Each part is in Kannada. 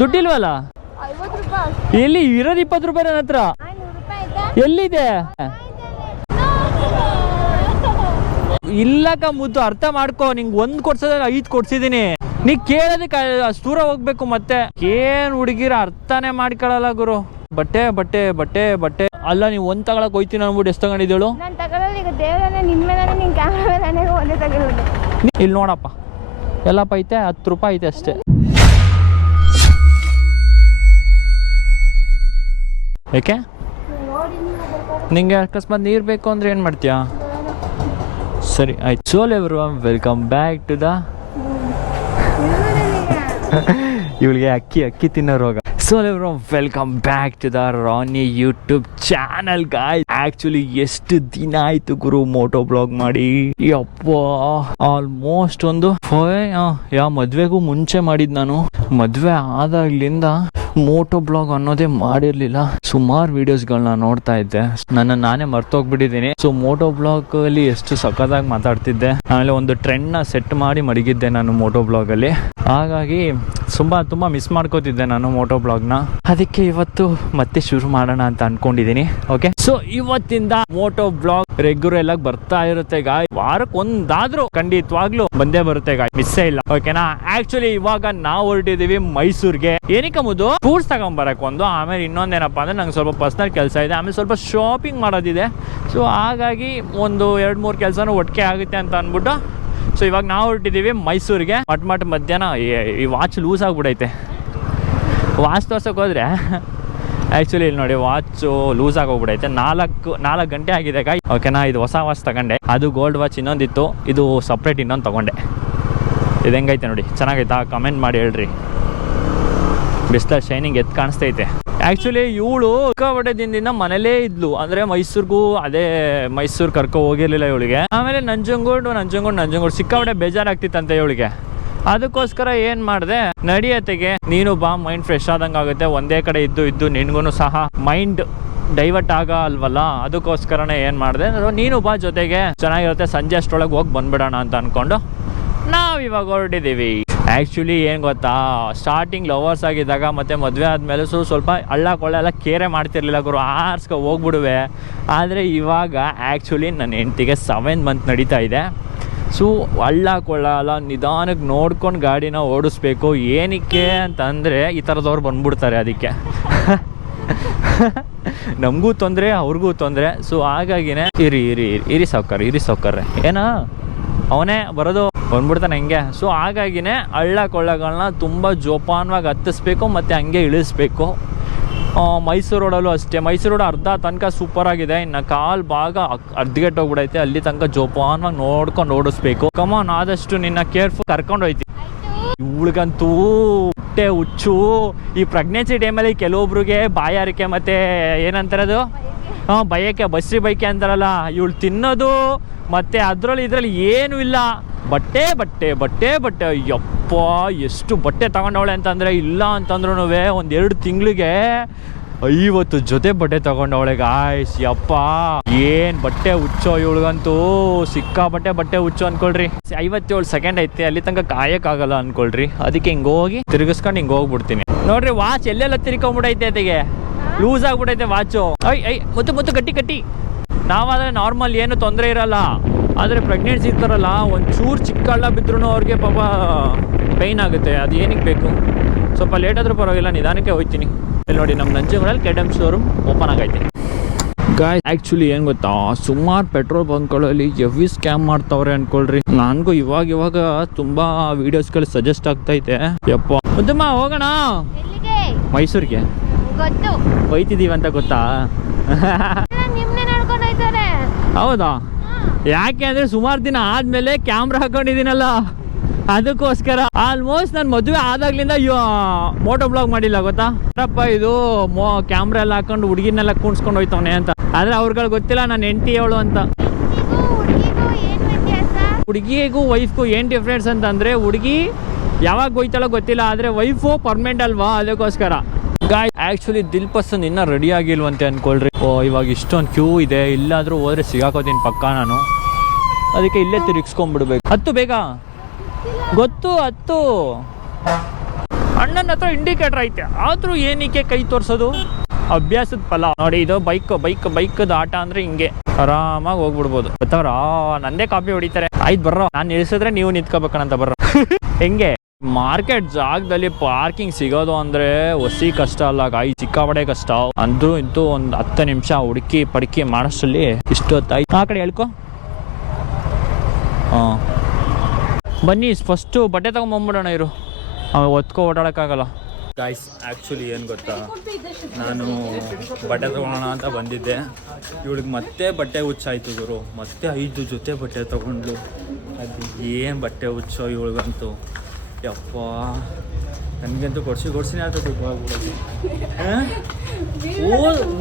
ದುಡ್ಡಿಲ್ವಲ್ಲ? ಎಲ್ಲಿ ಇರೋದು 20 ರೂಪಾಯಿ ನನ್ನ ಹತ್ರ. ಎಲ್ಲಿದೆ? ಇಲ್ಲಕ್ಕ ಮುದ್ದು, ಅರ್ಥ ಮಾಡ್ಕೋ. ನಿಂಗೆ 1 ಕೊಡ್ಸೋದ 5 ಕೊಡ್ಸಿದೀನಿ. ನೀ ಕೇಳೋದಕ್ಕೆ ಅಷ್ಟು ದೂರ ಹೋಗ್ಬೇಕು. ಮತ್ತೆ ಏನ್ ಹುಡುಗಿರ ಅರ್ಥನೇ ಮಾಡ್ಕೊಳಲ್ಲ ಗುರು. ಬಟ್ಟೆ ಬಟ್ಟೆ ಬಟ್ಟೆ ಬಟ್ಟೆ ಅಲ್ಲ. ನೀವು 1 ತಗೊಳಕ್ ಹೋಯ್ತೀನಿ ಅನ್ಬಿಟ್ಟು ಎಷ್ಟು ತಗೊಂಡಿದ್ದೇಳು? ಇಲ್ಲಿ ನೋಡಪ್ಪ, ಎಲ್ಲಪ್ಪ ಐತೆ 10 ರೂಪಾಯಿ ಐತೆ ಅಷ್ಟೇ. ಏಕೆ ನಿಂಗೆ ಅಕಸ್ಮಾತ್ ನೀರು ಬೇಕು ಅಂದರೆ ಏನು ಮಾಡ್ತೀಯಾ? ಸರಿ ಆಯ್ತು. So everyone, welcome back to the ಇವಳಿಗೆ ಅಕ್ಕಿ ತಿನ್ನೋ ರೋಗ. So everyone, welcome back to the Rani YouTube channel guys. Actually ಎಷ್ಟು ದಿನ ಆಯಿತು ಗುರು ಮೋಟೋ ಬ್ಲಾಗ್ ಮಾಡಿ. ಯಪ್ಪ, ಆಲ್ಮೋಸ್ಟ್ ಒಂದು ಮದುವೆಗೂ ಮುಂಚೆ ಮಾಡಿದ್ದು ನಾನು. ಮದುವೆ ಆದಾಗ್ಲಿಂದ ಮೋಟೋ ಬ್ಲಾಗ್ ಅನ್ನೋದೇ ಮಾಡಿರ್ಲಿಲ್ಲ. ಸುಮಾರು ವಿಡಿಯೋಸ್ಗಳನ್ನ ನೋಡ್ತಾ ಇದ್ದೆ, ನಾನೇ ಮರ್ತೋಗ್ಬಿಟ್ಟಿದ್ದೀನಿ. ಸೊ ಮೋಟೋ ಬ್ಲಾಗ್ ಅಲ್ಲಿ ಎಷ್ಟು ಸಖತ್ತಾಗಿ ಮಾತಾಡ್ತಿದ್ದೆ. ಆಮೇಲೆ ಒಂದು ಟ್ರೆಂಡ್ ನ ಸೆಟ್ ಮಾಡಿ ಮಡಗಿದ್ದೆ ನಾನು ಮೋಟೋ ಬ್ಲಾಗ್ ಅಲ್ಲಿ. ಹಾಗಾಗಿ ತುಂಬಾ ಮಿಸ್ ಮಾಡ್ಕೋತಿದ್ದೆ ನಾನು ಮೋಟೋ ಬ್ಲಾಗ್ ನ. ಅದಕ್ಕೆ ಇವತ್ತು ಮತ್ತೆ ಶುರು ಮಾಡೋಣ ಅಂತ ಅನ್ಕೊಂಡಿದೀನಿ. ಓಕೆ, ಸೊ ಇವತ್ತಿಂದ ಮೋಟೋ ಬ್ಲಾಗ್ ರೆಗ್ಯುಲರ್ ಆಗಿ ಬರ್ತಾ ಇರುತ್ತೆ ಗಾಯ್. ವಾರಕ್ಕೆ ಒಂದಾದ್ರೂ ಖಂಡಿತವಾಗ್ಲೂ ಬಂದೇ ಬರುತ್ತೆ ಗಾಯ್, ಮಿಸ್ಸೇ ಇಲ್ಲ. ಓಕೆನಾ? ಆಕ್ಚುಲಿ ಇವಾಗ ನಾವು ಹೊರಟಿದೀವಿ ಮೈಸೂರ್ಗೆ. ಏನಕ್ಕೆ ಮುದ್ದು? ಫ್ರೂಟ್ಸ್ ತಗೊಂಬರಕ್ಕೆ ಒಂದು, ಆಮೇಲೆ ಇನ್ನೊಂದೇನಪ್ಪ ಅಂದ್ರೆ ನಂಗೆ ಸ್ವಲ್ಪ ಪರ್ಸನಲ್ ಕೆಲಸ ಇದೆ, ಆಮೇಲೆ ಸ್ವಲ್ಪ ಶಾಪಿಂಗ್ ಮಾಡೋದಿದೆ. ಸೊ ಹಾಗಾಗಿ ಒಂದು 2-3 ಕೆಲಸನೂ ಒಟ್ಟಿಗೆ ಆಗುತ್ತೆ ಅಂತ ಅಂದ್ಬಿಟ್ಟು ಸೊ ಇವಾಗ ನಾವು ಹೊರಟಿದ್ದೀವಿ ಮೈಸೂರಿಗೆ. ಮಟ್ ಮಧ್ಯಾಹ್ನ ಈ ವಾಚ್ ಲೂಸ್ ಆಗಿಬಿಡೈತೆ. ವಾಚ್ ತೋರ್ಸೋಕೆ ಹೋದರೆ ಆ್ಯಕ್ಚುಲಿ ಇಲ್ಲಿ ನೋಡಿ ವಾಚು ಲೂಸ್ ಆಗೋಗ್ಬಿಡೈತೆ. 4 ಗಂಟೆ ಆಗಿದೆ ಗಾಯ್. ಓಕೆನಾ? ಇದು ಹೊಸ ವಾಚ್ ತಗೊಂಡೆ, ಅದು ಗೋಲ್ಡ್ ವಾಚ್ ಇನ್ನೊಂದಿತ್ತು, ಇದು ಸಪ್ರೇಟ್ ಇನ್ನೊಂದು ತೊಗೊಂಡೆ. ಇದು ಹೆಂಗೈತೆ ನೋಡಿ, ಚೆನ್ನಾಗೈತಾ? ಕಮೆಂಟ್ ಮಾಡಿ ಹೇಳ್ರಿ. ಬಿಸ್ಲ ಶೈನಿಂಗ್ ಎದ್ದು ಕಾಣಿಸ್ತೈತೆ. ಆ್ಯಕ್ಚುಲಿ ಇವಳು ಸಿಕ್ಕಾಪಟ್ಟೆ ದಿನದಿಂದ ಮನೇಲೇ ಇದ್ಲು. ಅಂದರೆ ಮೈಸೂರು ಕರ್ಕೊ ಹೋಗಿರ್ಲಿಲ್ಲ ಇವಳಿಗೆ. ಆಮೇಲೆ ನಂಜನಗೂಡು ಸಿಕ್ಕಾಪಟ್ಟೆ ಬೇಜಾರಾಗ್ತಿತ್ತಂತೆ ಇವಳಿಗೆ. ಅದಕ್ಕೋಸ್ಕರ ಏನು ಮಾಡಿದೆ, ನಡಿಯತೆಗೆ ನೀನು ಬಾ, ಮೈಂಡ್ ಫ್ರೆಶ್ ಆದಂಗೆ ಆಗುತ್ತೆ. ಒಂದೇ ಕಡೆ ಇದ್ದು ನಿನ್ಗೂ ಸಹ ಮೈಂಡ್ ಡೈವರ್ಟ್ ಅಲ್ವಲ್ಲ. ಅದಕ್ಕೋಸ್ಕರನೇ ಏನು ಮಾಡಿದೆ, ನೀನು ಬಾ ಜೊತೆಗೆ, ಚೆನ್ನಾಗಿರುತ್ತೆ. ಸಂಜೆ ಅಷ್ಟರೊಳಗೆ ಹೋಗಿ ಬಂದ್ಬಿಡೋಣ ಅಂತ ಅಂದ್ಕೊಂಡು ನಾವಿವಾಗ ಹೊರಟಿದ್ದೀವಿ. ಆ್ಯಕ್ಚುಲಿ ಏನು ಗೊತ್ತಾ, ಸ್ಟಾರ್ಟಿಂಗ್ ಲವರ್ಸ್ ಆಗಿದ್ದಾಗ ಮತ್ತು ಮದುವೆ ಆದಮೇಲೆ ಸ್ವಲ್ಪ ಕೊಳ್ಳೆಲ್ಲ ಕೇರೆ ಮಾಡ್ತಿರ್ಲಿಲ್ಲ ಗುರು, ಆರ್ಸ್ಕೊ ಹೋಗ್ಬಿಡುವೆ. ಆದರೆ ಇವಾಗ ಆ್ಯಕ್ಚುಲಿ ನನ್ನ ಹೆಂಡ್ತಿಗೆ 7th ಮಂತ್ ನಡೀತಾ ಇದೆ. ಸೊ ಕೊಳ್ಳಲ್ಲ ನಿಧಾನಕ್ಕೆ ನೋಡ್ಕೊಂಡು ಗಾಡಿನ ಓಡಿಸ್ಬೇಕು. ಏನಕ್ಕೆ ಅಂತಂದರೆ ಈ ಥರದವ್ರು ಬಂದ್ಬಿಡ್ತಾರೆ, ಅದಕ್ಕೆ ನಮಗೂ ತೊಂದರೆ, ಅವ್ರಿಗೂ ತೊಂದರೆ. ಸೊ ಹಾಗಾಗಿನೇ ಇರಿ ಸಾವ್ಕಾರ್ರೆ ಏನಾ ಅವನೇ ಬರೋದು ಬಂದ್ಬಿಡ್ತಾನೆ ಹಂಗೆ. ಸೊ ಹಾಗಾಗಿನೇ ಕೊಳ್ಳಗಳನ್ನ ತುಂಬ ಜೋಪಾನವಾಗಿ ಹತ್ತಿಸ್ಬೇಕು ಮತ್ತು ಹಂಗೆ ಇಳಿಸ್ಬೇಕು. ಮೈಸೂರು ರೋಡಲ್ಲೂ ಅಷ್ಟೇ. ಮೈಸೂರು ರೋಡ್ ಅರ್ಧ ತನಕ ಸೂಪರಾಗಿದೆ, ಇನ್ನು ಕಾಲು ಭಾಗ ಅರ್ಧಗೆಟ್ಟೋಗ್ಬಿಡೈತೆ. ಅಲ್ಲಿ ತನಕ ಜೋಪಾನವಾಗಿ ನೋಡ್ಕೊಂಡು ಓಡಿಸ್ಬೇಕು. ಕಮಾನ್, ಆದಷ್ಟು ನಿನ್ನ ಕೇರ್ಫುಲ್ ಕರ್ಕೊಂಡು ಹೋಯ್ತಿ. ಇವಳಿಗಂತೂ ಹೊಟ್ಟೆ ಹುಚ್ಚು. ಈ ಪ್ರೆಗ್ನೆನ್ಸಿ ಟೈಮಲ್ಲಿ ಕೆಲವೊಬ್ರಿಗೆ ಬಾಯಾರಿಕೆ ಮತ್ತು ಏನಂತಾರದು ಬಯಕೆ, ಬಸ್ರಿ ಬೈಕೆ ಅಂತಾರಲ್ಲ, ಇವಳು ತಿನ್ನೋದು ಮತ್ತು ಇದರಲ್ಲಿ ಏನೂ ಇಲ್ಲ. ಬಟ್ಟೆ ಯಪ್ಪ ಎಷ್ಟು ಬಟ್ಟೆ ತಗೊಂಡವಳೆ ಅಂತಂದರೆ, ಇಲ್ಲ ಅಂತಂದ್ರೂ ಒಂದು 2 ತಿಂಗಳಿಗೆ 50 ಜೊತೆ ಬಟ್ಟೆ ತಗೊಂಡವಳೆ ಗಾಯ್ಸ್. ಯಪ್ಪ ಏನು ಬಟ್ಟೆ ಹುಚ್ಚೋ ಇವಳಿಗಂತೂ, ಸಿಕ್ಕಾಪಟ್ಟೆ ಬಟ್ಟೆ ಹುಚ್ಚು ಅಂದ್ಕೊಳ್ರಿ. 57 ಸೆಕೆಂಡ್ ಐತೆ, ಅಲ್ಲಿ ತನಕ ಕಾಯಕ್ಕಾಗಲ್ಲ ಅಂದ್ಕೊಳ್ರಿ. ಅದಕ್ಕೆ ಹಿಂಗೆ ಹೋಗಿ ತಿರುಗಿಸ್ಕೊಂಡು ಹಿಂಗೆ ಹೋಗ್ಬಿಡ್ತೀನಿ. ನೋಡ್ರಿ ವಾಚ್ ಎಲ್ಲೆಲ್ಲ ತಿರ್ಕೊಂಬಿಡೈತೆ, ಅದಕ್ಕೆ ಲೂಸ್ ಆಗ್ಬಿಡೈತೆ ವಾಚು. ಮುತ್ತು ಗಟ್ಟಿ. ನಾವಾದರೆ ನಾರ್ಮಲ್ ಏನು ತೊಂದರೆ ಇರಲ್ಲ. ಆದರೆ ಪ್ರೆಗ್ನೆನ್ಸಿ ಇರ್ತಾರಲ್ಲ, ಒಂಚೂರು ಚಿಕ್ಕಳ್ಳ ಬಿದ್ರೂ ಅವ್ರಿಗೆ ಪಾಪ ಪೈನ್ ಆಗುತ್ತೆ. ಅದು ಏನಕ್ಕೆ ಬೇಕು? ಸ್ವಲ್ಪ ಲೇಟ್ ಆದರೂ ಪರವಾಗಿಲ್ಲ, ನಿಧಾನಕ್ಕೆ ಹೋಗ್ತೀನಿ. ಇಲ್ಲಿ ನೋಡಿ, ನಮ್ಮ ನಂಜನಗೂಡಲ್ಲಿ KTM ಶೋರೂಮ್ ಓಪನ್ ಆಗೈತೆ ಗಾಯ್ಸ್. ಆ್ಯಕ್ಚುಲಿ ಏನು ಗೊತ್ತಾ, ಸುಮಾರು ಪೆಟ್ರೋಲ್ ಬಂಕ್ಗಳಲ್ಲಿ ಹೆವಿ ಸ್ಕ್ಯಾಮ್ ಮಾಡ್ತಾವ್ರೆ ಅಂದ್ಕೊಳ್ರಿ. ನನಗೂ ಇವಾಗ ತುಂಬ ವೀಡಿಯೋಸ್ಗಳು ಸಜೆಸ್ಟ್ ಆಗ್ತೈತೆ. ಯಪ್ಪ ಮುದ್ದಮ್ಮ ಹೋಗೋಣ ಮೈಸೂರಿಗೆ, ಹೋಯ್ತಿದ್ದೀವಿ ಅಂತ ಗೊತ್ತಾ? ಹೌದಾ? ಯಾಕೆ ಅಂದರೆ ಸುಮಾರು ದಿನ ಆದಮೇಲೆ ಕ್ಯಾಮ್ರಾ ಹಾಕೊಂಡಿದ್ದೀನಲ್ಲ, ಅದಕ್ಕೋಸ್ಕರ. ಆಲ್ಮೋಸ್ಟ್ ನಾನು ಮದುವೆ ಆದಾಗ್ಲಿಂದ ಮೋಟೋ ಬ್ಲಾಗ್ ಮಾಡಿಲ್ಲ ಗೊತ್ತಾ. ಇದು ಕ್ಯಾಮ್ರಾ ಎಲ್ಲ ಹಾಕೊಂಡು ಹುಡುಗಿನೆಲ್ಲ ಕೂಣಿಸ್ಕೊಂಡು ಹೋಯ್ತವನೆ ಅಂತ. ಆದರೆ ಅವ್ರುಗಳಿಗೆ ಗೊತ್ತಿಲ್ಲ ನಾನು ಹೆಂಡತಿ ಅವಳು ಅಂತ. ಹುಡುಗಿಗೂ ವೈಫ್ಗೂ ಏನು ಡಿಫ್ರೆನ್ಸ್ ಅಂತಂದರೆ, ಹುಡುಗಿ ಯಾವಾಗ ಹೋಯ್ತಾಳೋ ಗೊತ್ತಿಲ್ಲ, ಆದರೆ ವೈಫು ಪರ್ಮನೆಂಟ್ ಅಲ್ವಾ, ಅದಕ್ಕೋಸ್ಕರ. ಗಾಯ್ ಆ್ಯಕ್ಚುಲಿ ದಿಲ್ ಪಸಂದ್ ಇನ್ನೂ ರೆಡಿ ಆಗಿಲ್ವಂತೆ ಅಂದ್ಕೊಳ್ರಿ. ಇವಾಗ ಇಷ್ಟೊಂದು ಕ್ಯೂ ಇದೆ, ಇಲ್ಲಾದರೂ ಹೋದರೆ ಸಿಗಾಕೋತೀನಿ ಪಕ್ಕ ನಾನು. ಅದಕ್ಕೆ ಇಲ್ಲೇ ತಿರುಗಿಸ್ಕೊಂಡ್ಬಿಡ್ಬೇಕು. ಹತ್ತು ಬೇಗ, ಗೊತ್ತು ಹತ್ತು. ಅಣ್ಣನ ಹತ್ರ ಇಂಡಿಕೇಟರ್ ಐತೆ, ಆದರೂ ಏನಕ್ಕೆ ಕೈ ತೋರಿಸೋದು? ಅಭ್ಯಾಸದ ಫಲ ನೋಡಿ. ಇದು ಬೈಕ್ದು ಆಟ ಅಂದ್ರೆ ಹಿಂಗೆ ಆರಾಮಾಗಿ ಹೋಗ್ಬಿಡ್ಬೋದು. ಗೊತ್ತವ್ರ ನಂದೇ ಕಾಪಿ ಹೊಡಿತಾರೆ. ಆಯ್ತು ಬರ್ರೋ, ನಾನು ನಿಲ್ಸಿದ್ರೆ ನೀವು ನಿಂತ್ಕೋಬೇಕಂತ ಬರ್ರೋ. ಹೆಂಗೆ ಮಾರ್ಕೆಟ್ ಜಾಗದಲ್ಲಿ ಪಾರ್ಕಿಂಗ್ ಸಿಗೋದು ಅಂದ್ರೆ ಹೊಸಿ ಕಷ್ಟ ಅಲ್ಲ ಗಾಯಿ, ಸಿಕ್ಕಾಪಡೆ ಕಷ್ಟ. ಅಂದ್ರೂ ಇಂತೂ ಒಂದು 10 ನಿಮಿಷ ಹುಡುಕಿ ಪಡ್ಕಿ ಮಾಡೋಷ್ಟರಲ್ಲಿ ಇಷ್ಟೊತ್ತಾಯ್ತು. ಆ ಕಡೆ ಹೇಳ್ಕೊ. ಹಾಂ ಬನ್ನಿ, ಫಸ್ಟು ಬಟ್ಟೆ ತಗೊಂಬಂದ್ಬಿಡೋಣ. ಇರು, ಒತ್ಕೊ ಓಡಾಡೋಕ್ಕಾಗಲ್ಲ. ಗಾಯ್ಸ್ ಆ್ಯಕ್ಚುಲಿ ಏನು ಗೊತ್ತಾ, ನಾನು ಬಟ್ಟೆ ತೊಗೊಳ್ಳೋಣ ಅಂತ ಬಂದಿದ್ದೆ. ಇವಳಿಗೆ ಮತ್ತೆ ಬಟ್ಟೆ ಹುಚ್ಚಾಯ್ತು ಗುರು. ಮತ್ತೆ 5 ಜೊತೆ ಬಟ್ಟೆ ತೊಗೊಂಡ್ಲು. ಅದು ಏನು ಬಟ್ಟೆ ಹುಚ್ಚೋ ಇವಳಿಗಂತೂ. ಯಪ್ಪ, ನನಗಂತೂ ಕೊಡ್ಸಿನೇ ಆಗ್ತದೆ.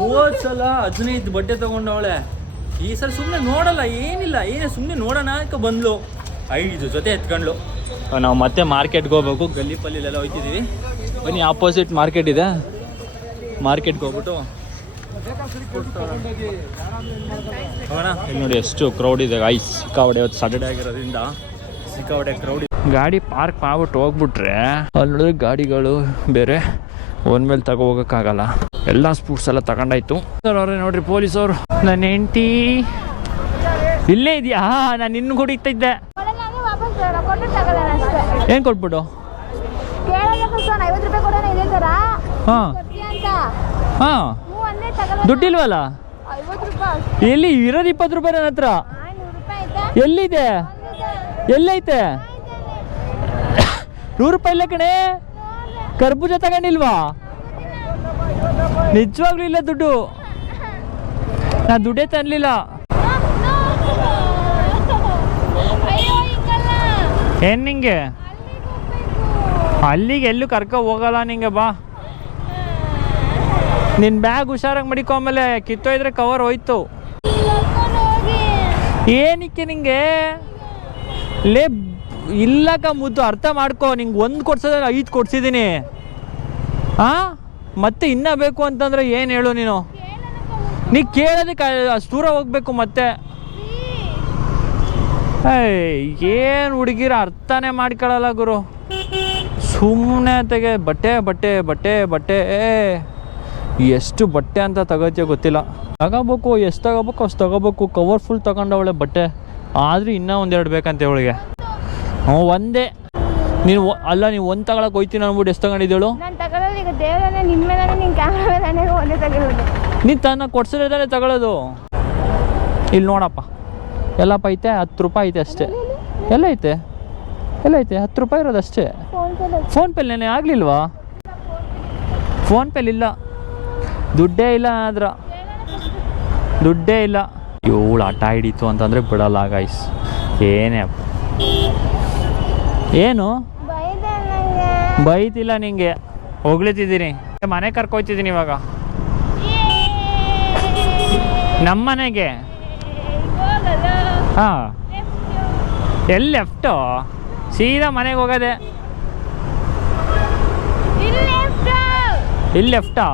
ಹೋದ ಸಲ 15 ಬಟ್ಟೆ ತೊಗೊಂಡವಳೆ. ಈ ಸಲ ಸುಮ್ಮನೆ ನೋಡಲ್ಲ, ಏನಿಲ್ಲ, ಸುಮ್ಮನೆ ನೋಡೋಣ ಅಂತ ಬಂದ್ಲು. 5 ಜೊತೆ ಎತ್ಕೊಂಡ್ಲು. ನಾವು ಮತ್ತೆ ಮಾರ್ಕೆಟ್ಗೆ ಹೋಗ್ಬೇಕು. ಗಲ್ಲಿ ಪಲ್ಲಿಲೆಲ್ಲ ಹೋಗ್ತಿದ್ದೀವಿ. ಬನ್ನಿ, ಆಪೋಸಿಟ್ ಮಾರ್ಕೆಟ್ ಇದೆ. ಮಾರ್ಕೆಟ್ಗೆ ಹೋಗ್ಬಿಟ್ಟು ಹೋಗೋಣ. ಇಲ್ಲಿ ನೋಡಿ ಎಷ್ಟು ಕ್ರೌಡ್ ಇದೆ ಗಾಯ್ಸ್. ಸಿಕ್ಕಾಪಟ್ಟೆ ಇವತ್ತು ಸಾಟರ್ಡೆ ಆಗಿರೋದ್ರಿಂದ ಸಿಕ್ಕಾಪಟ್ಟೆ ಕ್ರೌಡ್. ಗಾಡಿ ಪಾರ್ಕ್ ಮಾಡ್ಬಿಟ್ಟು ಹೋಗ್ಬಿಟ್ರೆ ಅಲ್ಲಿ ನೋಡಿದ್ರೆ ಗಾಡಿಗಳು ಬೇರೆ ಒಂದ್ಮೇಲೆ ತಗೋ ಹೋಗೋಕ್ಕಾಗಲ್ಲ. ಎಲ್ಲ ಸ್ಪೂಟ್ಸ್ ಎಲ್ಲ ತಗೊಂಡಾಯ್ತು. ಅವ್ರೆ ನೋಡ್ರಿ ಪೊಲೀಸವ್ರು. ನನ್ನ ಹೆಂಡತಿ ಇಲ್ಲೇ ಇದೆಯಾ? ನಾನು ಇನ್ನು ಕುಡಿತಿದ್ದೆ. ಏನು ಕೊಟ್ಬಿಟ್ಟು? ಹಾಂ ಹಾಂ, ದುಡ್ಡಿಲ್ವಲ್ಲ? ಎಲ್ಲಿ ಇರೋದು? 20 ರೂಪಾಯಿ ನನ್ನ ಹತ್ರ. ಎಲ್ಲಿದೆ? ಎಲ್ಲೈತೆ? 100 ರೂಪಾಯಿ ಇಲ್ಲ ಕಣೆ. ಕರ್ಬೂಜ ತಗೊಂಡಿಲ್ವಾ? ನಿಜವಾಗ್ಲೂ ಇಲ್ಲ ದುಡ್ಡು. ನಾನು ದುಡ್ಡೇ ತರಲಿಲ್ಲ. ಏನು ನಿಂಗೆ? ಅಲ್ಲಿಗೆ ಎಲ್ಲೂ ಕರ್ಕೊ ಹೋಗಲ್ಲ ನಿಂಗೆ. ಬಾ, ನಿನ್ನ ಬ್ಯಾಗ್ ಹುಷಾರಾಗಿ ಮಡಿಕೊ. ಆಮೇಲೆ ಕಿತ್ತೋಯ್ದ್ರೆ ಕವರ್ ಹೋಯ್ತು. ಏನಕ್ಕೆ ನಿಂಗೆ? ಲೇ ಇಲ್ಲಕ್ಕ ಮುದ್ದು, ಅರ್ಥ ಮಾಡ್ಕೊ. ನಿಂಗೆ 1 ಕೊಡ್ಸೋದ್ರೆ 5 ಕೊಡ್ಸಿದ್ದೀನಿ. ಹಾಂ, ಮತ್ತೆ ಇನ್ನೂ ಬೇಕು ಅಂತಂದರೆ ಏನು ಹೇಳು ನೀನು? ನೀ ಕೇಳೋದಕ್ಕೆ ಅಷ್ಟು ದೂರ ಹೋಗ್ಬೇಕು ಮತ್ತೆ. ಏನು ಹುಡುಗಿರ ಅರ್ಥನೇ ಮಾಡ್ಕೊಳ್ಳಲ್ಲ ಗುರು. ಸುಮ್ಮನೆ ತೆಗೆ ಬಟ್ಟೆ ಬಟ್ಟೆ ಬಟ್ಟೆ ಬಟ್ಟೆ. ಎಷ್ಟು ಬಟ್ಟೆ ಅಂತ ತಗೋತೀಯ ಗೊತ್ತಿಲ್ಲ. ತಗೋಬೇಕು, ಎಷ್ಟು ತಗೋಬೇಕು ಅಷ್ಟು ತಗೋಬೇಕು. ಕವರ್ಫುಲ್ ತಗೊಂಡವಳೆ ಬಟ್ಟೆ. ಆದರೆ ಇನ್ನೂ 1-2 ಬೇಕಂತೆ ಅವಳಿಗೆ. ಒಂದೇ ನೀನು ಅಲ್ಲ, ನೀವು 1 ತಗೊಳಕ್ಕೆ ಹೋಯ್ತೀನಿ ಅಂದ್ಬಿಟ್ಟು ಎಷ್ಟು ತಗೊಂಡಿದ್ದೇಳು? ನೀನು ತನ್ನ ಕೊಡ್ಸಿದ್ರೆ ತಗೊಳ್ಳೋದು. ಇಲ್ಲಿ ನೋಡಪ್ಪ, ಎಲ್ಲಪ್ಪ ಐತೆ 10 ರೂಪಾಯಿ ಐತೆ ಅಷ್ಟೇ. ಎಲ್ಲ ಐತೆ 10 ರೂಪಾಯಿ ಇರೋದು ಅಷ್ಟೇ. ಫೋನ್ಪೇಲಿ ನೆನೆ ಆಗಲಿಲ್ವಾ? ಫೋನ್ಪೇಲಿ ಇಲ್ಲ, ದುಡ್ಡೇ ಇಲ್ಲ. ಆದ್ರ ದುಡ್ಡೇ ಇಲ್ಲ. ಇವಳು ಆಟ ಹಿಡೀತು ಅಂತಂದರೆ ಬಿಡಲ್ಲ ಗಾಯ್ಸ್. ಏನೇ ಏನು ಬೈತಿಲ್ಲ ನಿಂಗೆ, ಹೋಗ್ಲಿತ್ತಿದ್ದೀನಿ. ಮನೆ ಕರ್ಕೊಯ್ತಿದ್ದೀನಿ ಇವಾಗ, ನಮ್ಮ ಮನೆಗೆ. ಹಾಂ, ಎಲ್ಲಿ ಲೆಫ್ಟು? ಸೀದಾ ಮನೆಗೆ ಹೋಗೋದೆ. ಇಲ್ಲಿ ಲೆಫ್ಟಾ?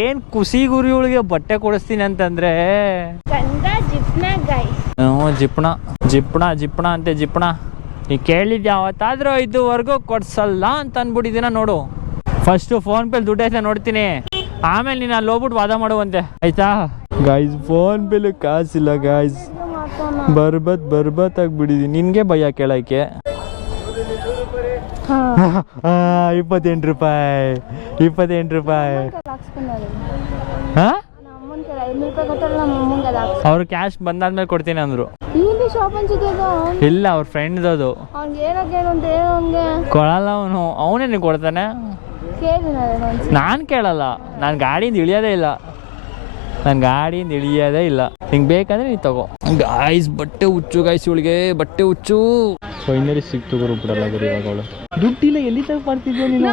ಏನು ಖುಷಿ ಗುರಿ ಇವಳಿಗೆ ಬಟ್ಟೆ ಕೊಡಿಸ್ತೀನಿ ಅಂತಂದ್ರೆ. ಜಿಪ್ಣ ಅಂತೆ ಜಿಪ್ಣ. ನೀ ಕೇಳಿದ್ಯಾ ಅವತ್ತಾದ್ರೂ? ಇದುವರೆಗೂ ಕೊಡ್ಸಲ್ಲ ಅಂತ ಅಂದ್ಬಿಟ್ಟಿದ್ದೀನ ನೋಡು. ಫಸ್ಟು ಫೋನ್ಪೇಲಿ ದುಡ್ಡು ಐತೆ ನೋಡ್ತೀನಿ, ಆಮೇಲೆ ನೀನು ಅಲ್ಲಿ ಹೋಗ್ಬಿಟ್ಟು ವಾದ ಮಾಡುವಂತೆ, ಆಯ್ತಾ ಗಾಯ್ಸ್? ಫೋನ್ಪೇಲಿ ಕಾಸಿಲ್ಲ ಗಾಯ್ಸ್. ಬರ್ಬತ್ ಆಗ್ಬಿಟ್ಟಿದ್ದೀನಿ. ನಿನಗೆ ಭಯ ಕೇಳೋಕ್ಕೆ. 28 ರೂಪಾಯಿ. ಹಾಂ, ಅವ್ರು ಕ್ಯಾಶ್ ಬಂದಾದ್ಮೇಲೆ ಕೊಡ್ತೀನಿ ಅಂದರು. ಇಲ್ಲ, ಅವ್ರ ಫ್ರೆಂಡ್ದದು. ಕೊಡಲ್ಲ ಅವನು. ಅವನೇ ಕೊಡ್ತಾನೆ. ನಾನು ಕೇಳಲ್ಲ. ನಾನು ಗಾಡಿಯಿಂದ ಇಳಿಯೋದೇ ಇಲ್ಲ. ಹಿಂಗೆ ಬೇಕಂದ್ರೆ ನೀನು ತಗೋ. ಗಾಯ್ಸ್ ಬಟ್ಟೆ ಹುಚ್ಚು ಗಾಯ್ಸ್, ಇವಳಿಗೆ ಬಟ್ಟೆ ಹುಚ್ಚು. ಫೈನಲಿ ಸಿಕ್ತು ಗುರು. ಬಿಡಲ್ಲ ಗುರು ಇವಾಗ ಅವಳು. ದುಡ್ಡಿಲ್ಲ, ಎಲ್ಲಿ ತಗ ಮಾಡ್ತಿದ್ದೆ ನೀನು?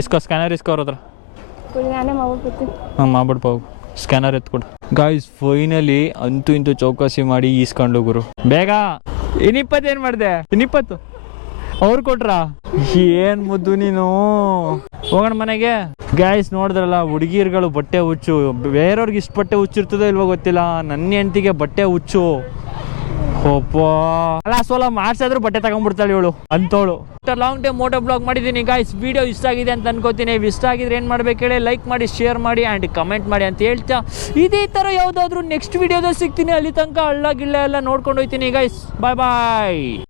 ಇಸ್ಕೋ ಸ್ಕ್ಯಾನರ್, ಇಸ್ಕೋ ಅವ್ರ ಹತ್ರ. ಹಾಂ, ಮಾಡ್ಬಿಡ್ಪ. ಸ್ಕ್ಯಾನರ್ ಎತ್ಕೊಡು. ಗಾಯ್ಸ್ ಫೈನಲಿ ಅಂತೂ ಇಂತೂ ಚೌಕಾಸಿ ಮಾಡಿ ಈಸ್ಕೊಂಡು ಗುರು. ಬೇಗ. 20 ಏನು ಮಾಡಿದೆ? 20 ಅವ್ರು ಕೊಟ್ರ? ಏನ್ ಮುದ್ದು ನೀನು. ಹೋಗೋಣ ಮನೆಗೆ. ಗಾಯ್ಸ್ ನೋಡಿದ್ರಲ್ಲ, ಹುಡುಗಿರ್ಗಳು ಬಟ್ಟೆ ಹುಚ್ಚು. ಬೇರೆಯವ್ರಿಗೆ ಇಷ್ಟು ಬಟ್ಟೆ ಹುಚ್ಚಿರ್ತದೋ ಇಲ್ವೋ ಗೊತ್ತಿಲ್ಲ, ನನ್ನ ಹೆಂಡತಿಗೆ ಬಟ್ಟೆ ಹುಚ್ಚು. ಒಪ್ಪ ಅಲ್ಲ ಸೋಲ ಮಾಡ್ಸಾದ್ರು ಬಟ್ಟೆ ತಗೊಂಡ್ಬಿಡ್ತಾಳೆ ಇವಳು ಅಂತವಳು. ಲಾಂಗ್ ಟೈಮ್ ಮೋಟೋ ಬ್ಲಾಗ್ ಮಾಡಿದ್ದೀನಿ ಗಾಯ್ಸ್. ವಿಡಿಯೋ ಇಷ್ಟ ಆಗಿದೆ ಅಂತ ಅನ್ಕೋತೀನಿ. ಇಷ್ಟ ಆಗಿದ್ರೆ ಏನು ಮಾಡ್ಬೇಕು ಹೇಳಿ, ಲೈಕ್ ಮಾಡಿ, ಶೇರ್ ಮಾಡಿ ಆ್ಯಂಡ್ ಕಮೆಂಟ್ ಮಾಡಿ ಅಂತ ಹೇಳ್ತಾ, ಇದೇ ಥರ ಯಾವುದಾದ್ರೂ ನೆಕ್ಸ್ಟ್ ವಿಡಿಯೋದಲ್ಲಿ ಸಿಗ್ತೀನಿ. ಅಲ್ಲಿ ತನಕ ಹಳ್ಳ ಗಿಳ್ಳ ಎಲ್ಲ ನೋಡ್ಕೊಂಡು ಹೋಗ್ತೀನಿ ಗಾಯ್ಸ್. ಬಾಯ್ ಬಾಯ್.